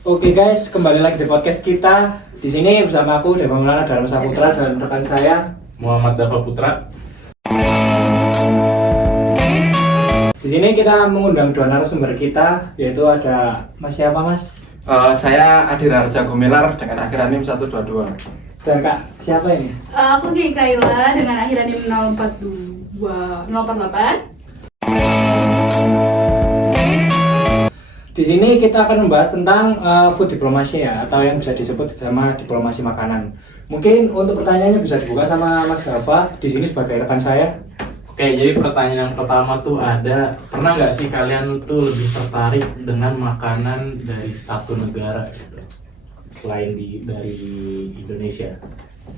Oke guys, kembali lagi di podcast kita. Di sini bersama aku Deva Maulana Dharma Saputra dan rekan saya Muhammad Dava Putra. Di sini kita mengundang dua narasumber kita, yaitu ada Mas siapa Mas? Saya Adirarja Gumilar dengan akhir NIM 122. Dan Kak siapa ini? Aku Kay Kaila dengan akhiran NIM 048. Di sini kita akan membahas tentang food diplomasi ya, atau yang bisa disebut sama diplomasi makanan. Mungkin untuk pertanyaannya bisa dibuka sama Mas Dava di sini sebagai rekan saya. Oke, jadi pertanyaan yang pertama tuh ada, pernah nggak sih kalian tuh lebih tertarik dengan makanan dari satu negara gitu, selain dari Indonesia?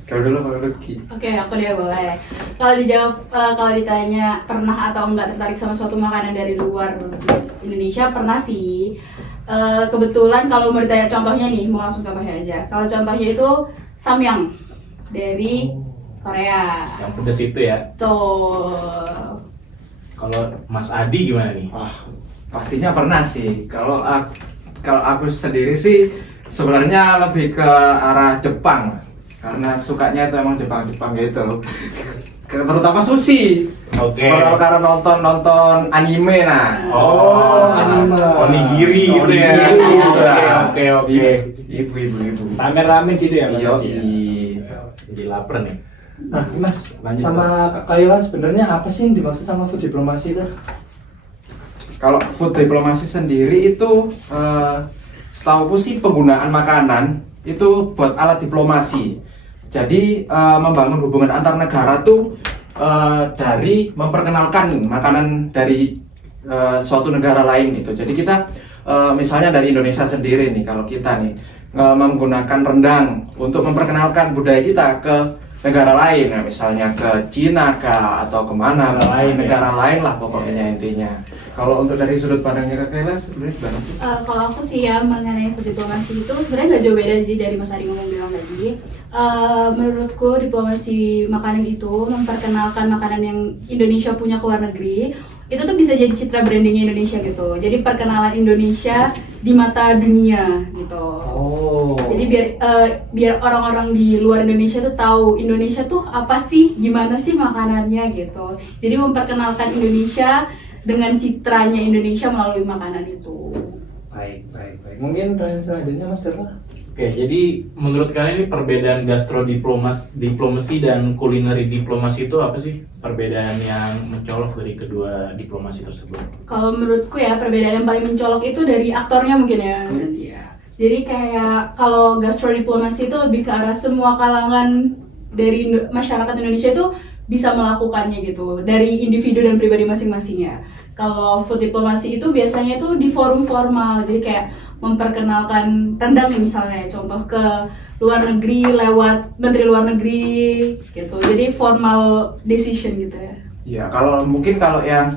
Kalau dulu Ki. Oke, aku dia boleh. Kalau dijawab, kalau ditanya pernah atau enggak tertarik sama suatu makanan dari luar Indonesia, pernah sih. Kebetulan kalau mau ditanya contohnya nih, mau langsung contohnya aja. Kalau contohnya itu samyang dari Korea. Yang pedes itu ya. Tuh. Kalau Mas Adi gimana nih? Pastinya pernah sih. Kalau aku sendiri sih sebenarnya lebih ke arah Jepang. Karena sukanya itu emang Jepang gitu. Terutama sushi. Oke. Karena nonton anime nah. Anime. Onigiri gitu ya. Onigiri, gitu. Oke. Ibu. Pamer ramen gitu ya Mas? Iya. Jadi lapar nih. Nah, Mas, Lanjut, sama Kak Kaila sebenarnya apa sih yang dimaksud sama food diplomasi itu? Kalau food diplomasi sendiri itu setauku sih penggunaan makanan itu buat alat diplomasi. Jadi membangun hubungan antar negara tuh dari memperkenalkan makanan dari suatu negara lain gitu. Jadi kita misalnya dari Indonesia sendiri nih, kalau kita nih menggunakan rendang untuk memperkenalkan budaya kita ke negara lain, nah, misalnya ke Cina kah atau kemana, negara lain lah pokoknya intinya. Kalau untuk dari sudut pandangnya Kak Kaila sebenarnya gimana sih? Kalau aku sih ya mengenai food diplomasi itu sebenarnya nggak jauh beda sih dari Mas Adi ngomong bilang tadi. Menurutku diplomasi makanan itu memperkenalkan makanan yang Indonesia punya ke luar negeri. Itu tuh bisa jadi citra brandingnya Indonesia gitu. Jadi perkenalan Indonesia di mata dunia gitu. Jadi biar orang-orang di luar Indonesia tuh tahu Indonesia tuh apa sih, gimana sih makanannya gitu. Jadi memperkenalkan Indonesia dengan citranya Indonesia melalui makanan itu. Baik. Mungkin pertanyaan selanjutnya Mas Dava? Oke, jadi menurut kalian ini perbedaan diplomasi dan kulineri diplomasi itu apa sih? Perbedaan yang mencolok dari kedua diplomasi tersebut? Kalau menurutku ya perbedaan yang paling mencolok itu dari aktornya mungkin ya. Iya. Jadi kayak kalau gastrodiplomasi itu lebih ke arah semua kalangan dari masyarakat Indonesia itu bisa melakukannya gitu, dari individu dan pribadi masing-masingnya. Kalau food diplomasi itu biasanya itu di forum formal, jadi kayak memperkenalkan rendang nih misalnya, contoh ke luar negeri lewat menteri luar negeri gitu, jadi formal decision gitu ya. Ya kalau yang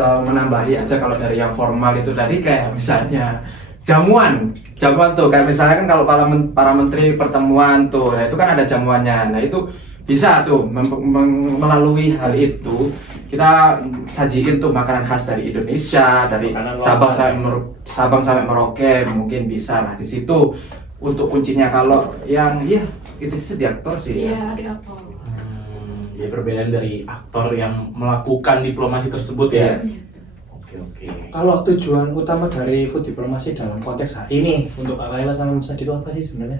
menambahi aja kalau dari yang formal itu tadi kayak misalnya jamuan tuh kayak misalnya kan kalau para menteri pertemuan tuh, nah itu kan ada jamuannya, nah itu bisa tuh melalui hal itu kita sajiin tuh makanan khas dari Indonesia, dari Sabang sampai Merauke mungkin bisa lah di situ untuk kuncinya. Kalau yang itu di aktor sih. Iya, di aktor. Ya perbedaan dari aktor yang melakukan diplomasi tersebut ya. Oke. Kalau tujuan utama dari food diplomasi dalam konteks saat ini untuk Kak Kaila sama Mas Adi itu apa sih sebenarnya?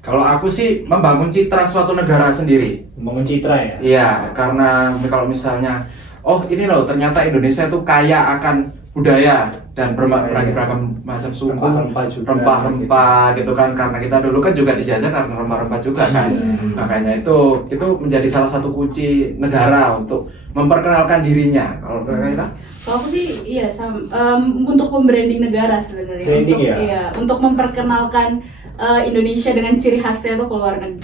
Kalau aku sih membangun citra suatu negara sendiri. Membangun citra ya? Iya, karena kalau misalnya, ini loh ternyata Indonesia itu kaya akan budaya dan beragam macam suku, rempah-rempah gitu kan. Karena kita dulu kan juga dijajah karena rempah-rempah juga kan. Makanya itu menjadi salah satu kunci negara untuk memperkenalkan dirinya. Kalau Kaila? Kalau aku sih iya untuk membranding negara sebenarnya. Branding untuk untuk memperkenalkan Indonesia dengan ciri khasnya itu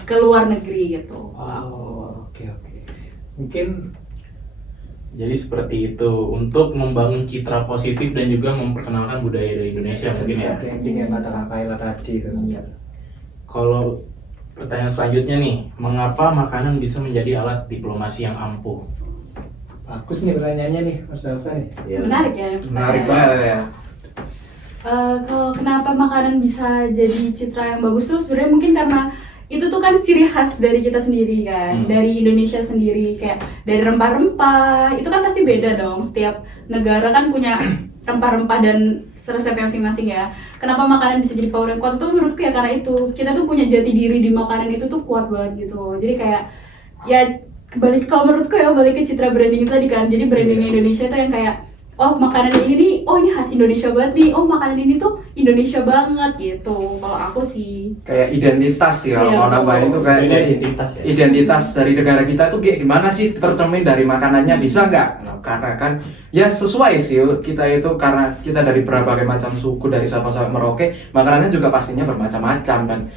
ke luar negeri gitu. Oke. Mungkin jadi seperti itu untuk membangun citra positif dan juga memperkenalkan budaya dari Indonesia mungkin ya. branding yang kata Kak Kaila tadi kan. Iya. Kalau pertanyaan selanjutnya nih, mengapa makanan bisa menjadi alat diplomasi yang ampuh? Bagus nih pertanyaannya nih Mas Dava nih. Ya. Menarik ya. Menarik banget ya. Kalau kenapa makanan bisa jadi citra yang bagus tuh sebenarnya mungkin karena itu tuh kan ciri khas dari kita sendiri kan, dari Indonesia sendiri, kayak dari rempah-rempah itu kan pasti beda dong. Setiap negara kan punya rempah-rempah dan resepnya masing-masing ya. Kenapa makanan bisa jadi power yang kuat itu menurutku ya karena itu kita tuh punya jati diri di makanan itu tuh kuat banget gitu. Jadi kayak ya balik, kalau menurutku ya balik ke citra branding itu tadi kan. Jadi brandingnya Indonesia itu yang kayak oh makanan ini nih, oh ini khas Indonesia banget nih, oh makanan ini tuh Indonesia banget gitu. Kalau aku sih Kayak identitas sih kalau Iya, mau betul. nambahin tuh kayak Itu jadi identitas ya. identitas dari negara kita tuh kayak gimana sih, tercermin dari makanannya, bisa nggak? Nah, karena kan ya sesuai sih kita itu, karena kita dari berbagai macam suku, dari Sabang sampai Merauke, makanannya juga pastinya bermacam-macam, dan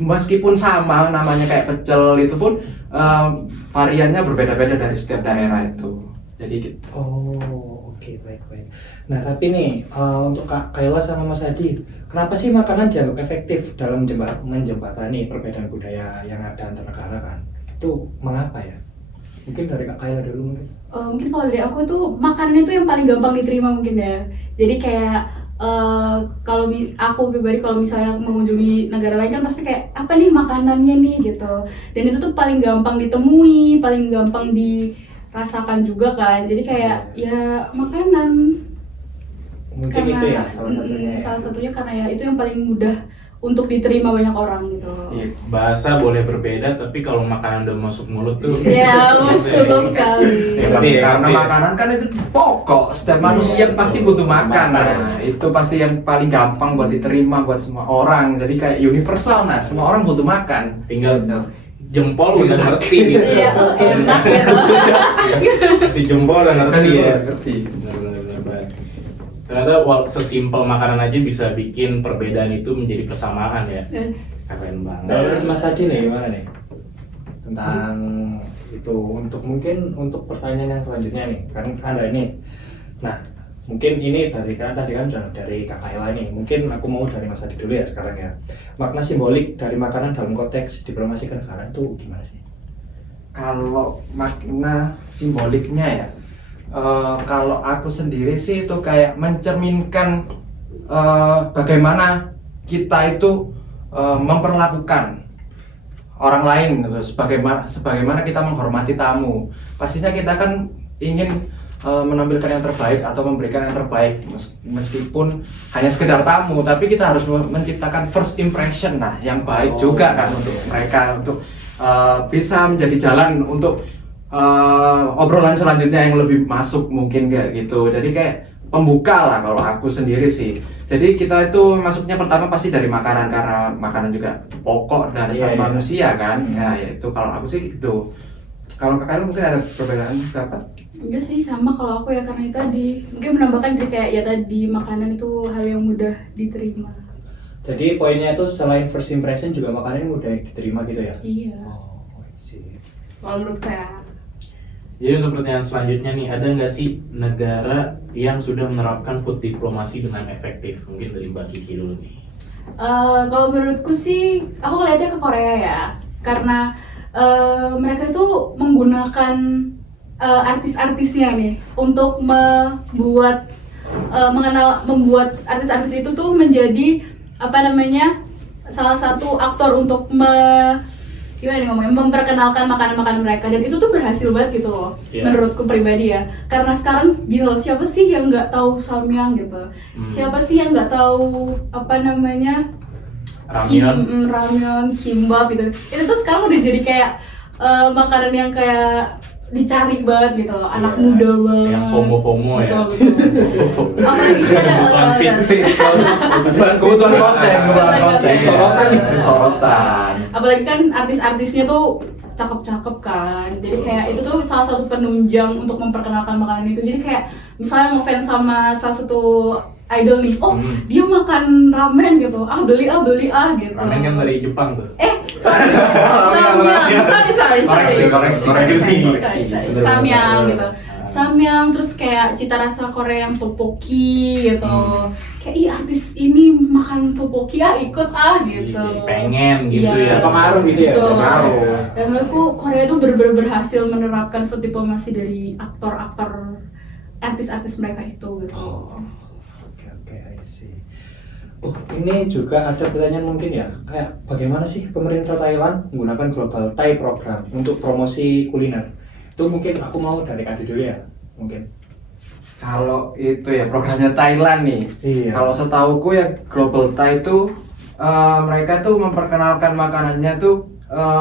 meskipun sama namanya kayak pecel itu pun variannya berbeda-beda dari setiap daerah itu. Jadi gitu. Oh, oke, baik. Nah, tapi nih untuk Kak Kayla sama Mas Adi, kenapa sih makanan dianggap efektif dalam menjembatani perbedaan budaya yang ada antar negara kan? Itu mengapa ya? Mungkin dari Kak Kayla dulu mungkin. mungkin kalau dari aku tuh makanan itu yang paling gampang diterima mungkin ya. Jadi kayak kalau aku pribadi kalau misalnya mengunjungi negara lain kan pasti kayak apa nih makanannya nih gitu. Dan itu tuh paling gampang ditemui, paling gampang dirasakan juga kan. Jadi kayak ya makanan Mungkin karena itu ya salah satunya. Ya. salah satunya karena ya itu yang paling mudah untuk diterima banyak orang gitu. Iya, bahasa boleh berbeda, tapi kalau makanan udah masuk mulut tuh Ya, betul sekali. Ya, Karena iya. makanan kan itu pokok, setiap manusia pasti butuh makan. Nah, itu pasti yang paling gampang buat diterima buat semua orang. Jadi kayak universal, nah semua orang butuh makan. tinggal jempol udah ngerti gitu. Iya, enak gitu. Si jempol udah ngerti ya. Ngerti. Benar-benar. Ternyata sesimpel makanan aja bisa bikin perbedaan itu menjadi persamaan ya. Yes. Keren banget. Nah, menurut Mas Adi nih gimana nih tentang itu, untuk pertanyaan yang selanjutnya nih, kan ada ini. Nah, mungkin ini tadi kan udah dari Kak Kayla nih. Mungkin aku mau dari Mas Adi dulu ya sekarang ya. Makna simbolik dari makanan dalam konteks diplomasi kenegaraan itu gimana sih? Kalau makna simboliknya ya, kalau aku sendiri sih itu kayak mencerminkan bagaimana kita itu memperlakukan orang lain gitu, sebagaimana kita menghormati tamu. Pastinya kita kan ingin menampilkan yang terbaik atau memberikan yang terbaik, meskipun hanya sekedar tamu, tapi kita harus menciptakan first impression nah yang baik juga kan untuk mereka, untuk bisa menjadi jalan untuk obrolan selanjutnya yang lebih masuk mungkin kayak gitu. Jadi kayak pembuka lah kalau aku sendiri sih. Jadi kita itu masuknya pertama pasti dari makanan, karena makanan juga pokok dasar manusia kan. Ya itu kalau aku sih gitu. Kalau kakak mungkin ada perbedaan pendapat? Enggak sih, sama kalau aku ya, karena itu tadi mungkin menambahkan dari kayak ya tadi makanan itu hal yang mudah diterima. Jadi poinnya itu selain first impression juga makanan mudah diterima gitu ya? Iya. Oh, sih. Kalau menurutku ya. Jadi untuk pertanyaan selanjutnya nih, ada nggak sih negara yang sudah menerapkan food diplomasi dengan efektif? Mungkin dari Mbak Kiki dulu nih. Kalau menurutku sih, aku ngeliatnya ke Korea ya, karena mereka itu menggunakan artis-artisnya nih untuk membuat artis-artis itu tuh menjadi salah satu aktor untuk gimana nih ngomongnya, memperkenalkan makanan-makanan mereka, dan itu tuh berhasil banget gitu loh. Menurutku pribadi ya, karena sekarang gini loh, siapa sih yang nggak tahu samyang gitu, siapa sih yang nggak tahu ramyeon, kimbap gitu. Itu tuh sekarang udah jadi kayak makanan yang kayak dicari banget gitu loh, anak muda banget. Yang FOMO ya. Betul. Apalagi ada Bukan sorotan. Apalagi kan artis-artisnya tuh cakep-cakep kan. Jadi kayak itu tuh salah satu penunjang untuk memperkenalkan makanan itu. Jadi kayak misalnya ngefans sama salah satu idol nih, dia makan ramen gitu, beli gitu. Ramen kan dari Jepang tuh. Sorry, samyang gitu. Samyang, terus kayak cita rasa Korea yang tteokbokki gitu. Kayak artis ini makan tteokbokki ikut gitu. Pengen gitu ya. Pengaruh gitu ya. Pengaruh. Dan menurutku Korea itu benar-benar berhasil menerapkan food diplomasi dari aktor-aktor artis-artis mereka itu gitu. Oke, I see. Oh, ini juga ada pertanyaan mungkin ya, kayak bagaimana sih pemerintah Thailand menggunakan Global Thai Program untuk promosi kuliner? Itu mungkin aku mau dari Kak dulu ya, mungkin. Kalau itu ya programnya Thailand nih. Iya. Kalau setauku ya Global Thai itu mereka tuh memperkenalkan makanannya tuh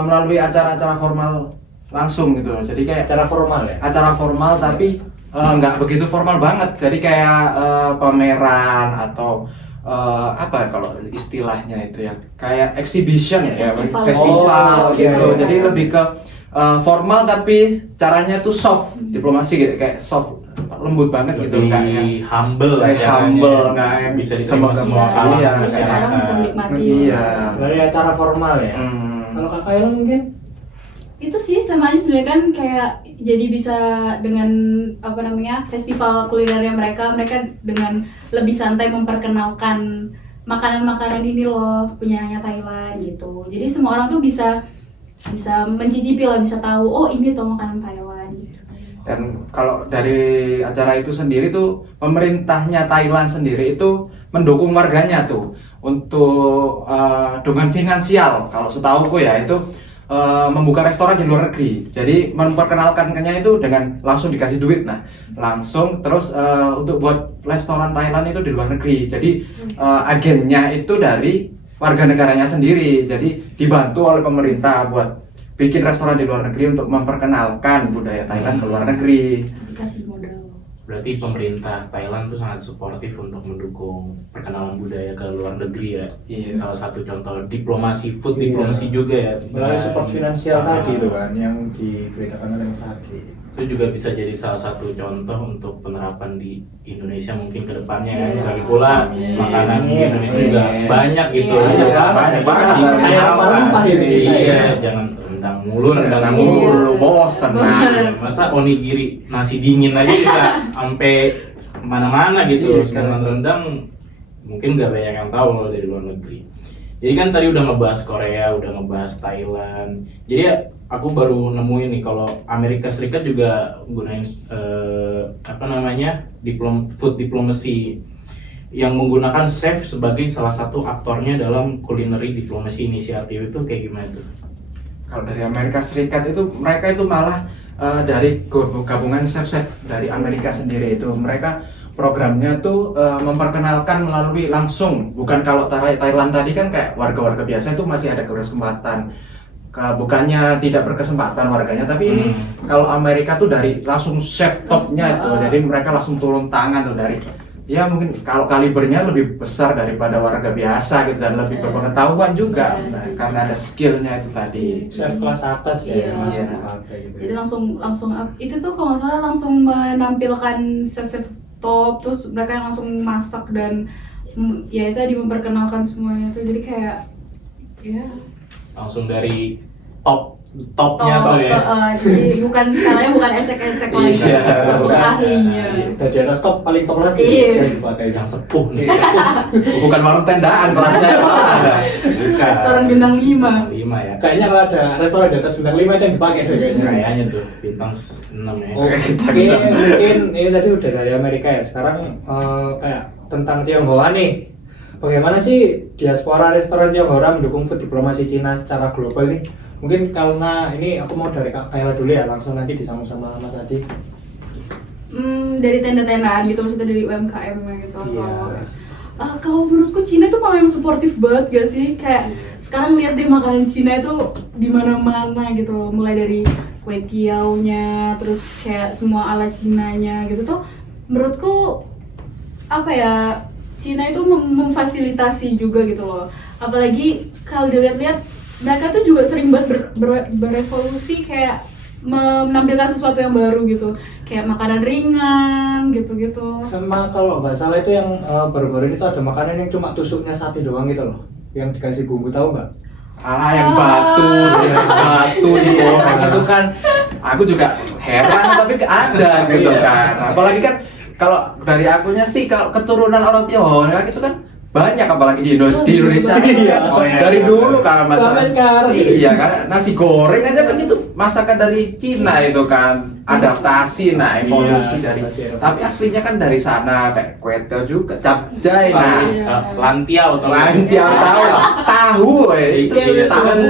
melalui acara-acara formal langsung gitu loh. Jadi kayak Acara formal ya? acara formal tapi nggak begitu formal banget. Jadi kayak pameran atau apa kalau istilahnya itu ya kayak exhibition ya, Festival. festival Oh, gitu. iya, iya. Jadi lebih ke formal tapi caranya tuh soft diplomasi gitu, kayak soft lembut banget gitu, Lebih nggak yang humble lah kayak caranya. humble, nggak yang bisa diterima semua- semua Iya, kalangan iya, semua orang bisa masyarakat. menikmati. Iya. Dari acara formal ya? Kalau Kak Kayla mungkin? Itu sih sama aja sebenarnya kan, kayak jadi bisa dengan apa namanya festival kulinernya mereka dengan lebih santai memperkenalkan makanan-makanan ini loh punyanya Thailand gitu. Jadi semua orang tuh bisa mencicipi lah, bisa tahu oh ini tuh makanan Thailand gitu. Dan kalau dari acara itu sendiri tuh pemerintahnya Thailand sendiri itu mendukung warganya tuh untuk dengan finansial. Kalau setahuku ya itu membuka restoran di luar negeri. Jadi memperkenalkannya itu dengan langsung dikasih duit. Nah, langsung terus untuk buat restoran Thailand itu di luar negeri. Jadi agennya itu dari warga negaranya sendiri. Jadi dibantu oleh pemerintah buat bikin restoran di luar negeri untuk memperkenalkan budaya Thailand ke luar negeri. Dikasih modal. Berarti pemerintah Thailand tuh sangat suportif untuk mendukung perkenalan budaya ke luar negeri ya. Iya. Salah satu contoh diplomasi, food Iya. diplomasi juga ya. Melalui support finansial Ah, tadi itu kan, yang diberitakan oleh Mas Adi. Itu juga bisa jadi salah satu contoh untuk penerapan di Indonesia mungkin ke depannya kan. Iya. Lagi pula Amin. makanan di Amin. Indonesia juga Amin. banyak gitu. Iya. Banyak banget. Kayak rempah-rempah ini. Iya, jangan rendang mulu, rendang Rendang mulu. mulu, bosen. Nah, masa onigiri nasi dingin aja bisa sampai mana-mana gitu. Iya, Sedangkan rendang mungkin nggak banyak yang tahu kalau dari luar negeri. Jadi kan tadi udah ngebahas Korea, udah ngebahas Thailand. Jadi ya, aku baru nemuin nih kalau Amerika Serikat juga gunain apa namanya food diplomacy yang menggunakan chef sebagai salah satu aktornya dalam culinary diplomacy initiative. Itu kayak gimana tuh? Kalau dari Amerika Serikat itu mereka itu malah dari gabungan chef-chef dari Amerika sendiri itu mereka programnya tuh memperkenalkan melalui langsung, bukan kalau Thailand tadi kan kayak warga-warga biasa itu masih ada kesempatan, bukannya tidak berkesempatan warganya, tapi ini kalau Amerika tuh dari langsung chef topnya itu, jadi mereka langsung turun tangan tuh dari ya mungkin kalau kalibernya lebih besar daripada warga biasa gitu dan lebih berpengetahuan juga karena ada skillnya itu tadi. Chef kelas atas ya, Iya. yang langsung Iya. dipakai gitu. Jadi langsung itu tuh kalau nggak salah langsung menampilkan chef top, terus mereka yang langsung masak dan ya itu tadi memperkenalkan semuanya tuh, jadi kayak ya Langsung dari topnya tuh ya. jadi bukan skalanya bukan ecek-ecek lagi, Iya, langsung udah. ahlinya. Dari atas top paling top lagi Iya. yang dipakai. Yang sepuh nih. Bukan warung tendaan kelasnya ada. Bukan. Restoran bintang 5. 5 ya. Kayaknya kalau ada restoran di atas bintang 5 itu yang dipakai tuh kayaknya. Kayaknya tuh bintang 6 ya. Oke, mungkin ini tadi udah dari Amerika ya. Sekarang kayak tentang Tionghoa nih. Bagaimana sih diaspora restoran Tionghoa mendukung food diplomasi Cina secara global nih? Mungkin karena ini aku mau dari Kak Kayla dulu ya, langsung nanti disambung sama Mas Adi. Dari tenda-tendaan gitu, maksudnya dari UMKM gitu. Iya. Kalau menurutku Cina itu malah yang suportif banget gak sih? Kayak sekarang lihat deh makanan Cina itu di mana-mana gitu loh. Mulai dari kue tiaonya, terus kayak semua ala Cinanya gitu tuh. Menurutku apa ya, Cina itu memfasilitasi juga gitu loh. Apalagi kalau dilihat-lihat mereka tuh juga sering banget berevolusi, kayak menampilkan sesuatu yang baru gitu, kayak makanan ringan gitu-gitu. Sama kalau nggak salah itu yang baru-baru ini tuh ada makanan yang cuma tusuknya sapi doang gitu loh, yang dikasih bumbu, tahu nggak? Yang batu, jenis batu digoreng itu kan, aku juga heran tapi ada gitu kan. Apalagi kan kalau dari akunya sih kalau keturunan orang Tionghoa itu kan banyak apalagi di Indonesia. Iya. Oh, dari dulu karena Sampai sekarang. Iya, karena nasi goreng aja kan itu masakan dari Cina itu kan. Adaptasi, nah evolusi Iya, dari. adaptasi. Tapi aslinya kan dari sana kayak kue tel juga, capcay, nah. Iya. Lantiau atau Lain tiap tahu, itu Iya, itu kan tahu.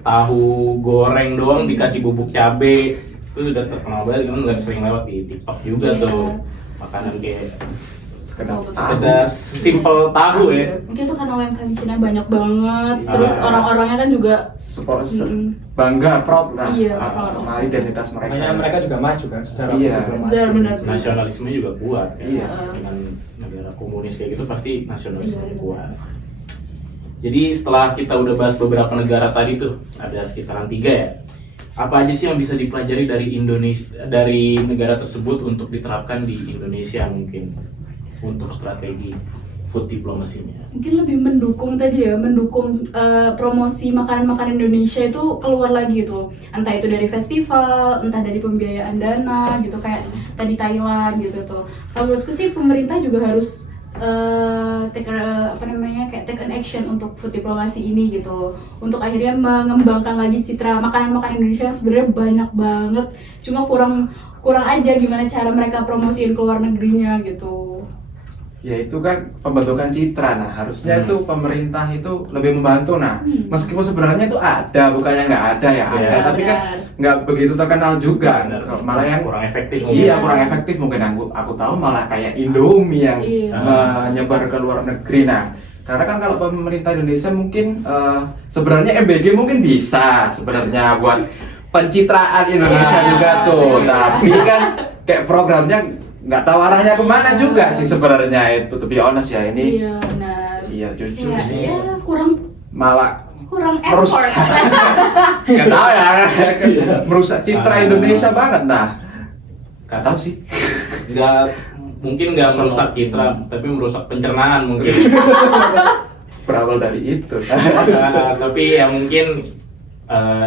tahu goreng doang dikasih bubuk cabe itu udah terkenal banget kan, nggak sering lewat di TikTok juga Iya. tuh makanan kayak Sekedar Betul, betul. tahu. sekedar simple tahu ya. Mungkin itu karena UMKM Cina banyak banget, Iya. terus orang-orangnya kan juga Support, Mm-mm. bangga, proud lah Iya, atas proud. sama identitas mereka. Makanya mereka juga maju kan secara Iya. diplomasi. Benar-benar. Nasionalisme juga kuat kan. Iya. Dengan negara komunis kayak gitu pasti nasionalisme Iya. kuat. Jadi setelah kita udah bahas beberapa negara tadi tuh, ada sekitaran 3 ya. Apa aja sih yang bisa dipelajari dari Indonesia, dari negara tersebut untuk diterapkan di Indonesia mungkin untuk strategi food diplomasinya? mungkin lebih mendukung tadi ya, mendukung promosi makanan-makanan Indonesia itu keluar lagi gitu. Entah itu dari festival, entah dari pembiayaan dana gitu kayak tadi Thailand gitu tuh. Kalau menurutku sih pemerintah juga harus take an action untuk food diplomasi ini gitu loh. Untuk akhirnya mengembangkan lagi citra makanan-makanan Indonesia yang sebenarnya banyak banget. Cuma kurang aja gimana cara mereka promosiin ke luar negerinya gitu. Ya itu kan pembentukan citra, nah harusnya itu pemerintah itu lebih membantu. Nah meskipun sebenarnya itu ada, bukannya nggak ada ya, Iya. ada, tapi kan Benar. nggak begitu terkenal juga. Benar. Malah yang kurang efektif. iya kurang efektif mungkin aku tahu malah kayak Indomie yang Iya. menyebar ke luar negeri. Nah karena kan kalau pemerintah Indonesia mungkin sebenarnya MBG mungkin bisa sebenarnya buat pencitraan Indonesia Iya. juga tuh, tapi kan kayak programnya nggak tahu arahnya kemana juga sih sebenarnya itu, to be honest ya ini. Iya benar. Iya jujur Kayak sih ya kurang malah effort. nggak tahu ya merusak citra Indonesia banget. Nah nggak tahu sih. Mungkin nggak merusak citra, tapi merusak pencernaan mungkin. Berawal dari itu. Tapi ya mungkin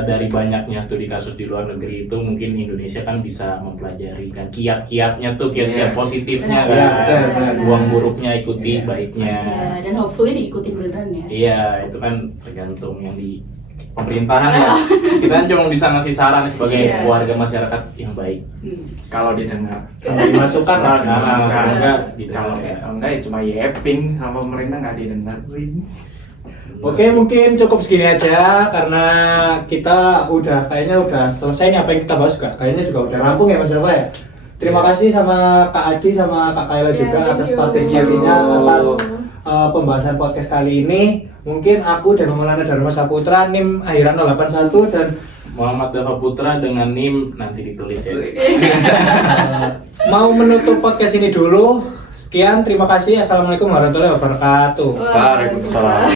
dari banyaknya studi kasus di luar negeri itu mungkin Indonesia kan bisa mempelajari kan kiat-kiatnya tuh, kiat-kiat Iya. positifnya Benar, kan, benar, benar. buang buruknya ikuti Iya. baiknya. Ya, dan hopefully diikuti beneran ya. Iya, itu kan tergantung yang di pemerintahan ya. Kita kan cuma bisa ngasih saran sebagai Iya. warga masyarakat yang baik. Kalau didengar. Kalau dimasukkan lah. Nah, semoga Kalau didengar ya. enggak ya cuma yeping sama pemerintah nggak didengerin. Oke, mungkin cukup segini aja karena kita kayaknya udah selesai nih apa yang kita bahas juga. Kayaknya juga udah rampung ya Mas Rafa ya. Terima kasih sama Kak Adi sama Kak Kayla Ya, juga thank atas you. partisipasinya Thank you. atas pembahasan podcast kali ini. Mungkin aku dan Maulana Dharma Saputra NIM akhiran 081 dan Muhammad Dava Putra dengan NIM nanti ditulis ya. mau menutup podcast ini dulu. Sekian, terima kasih. Assalamualaikum warahmatullahi wabarakatuh. Waalaikumsalam.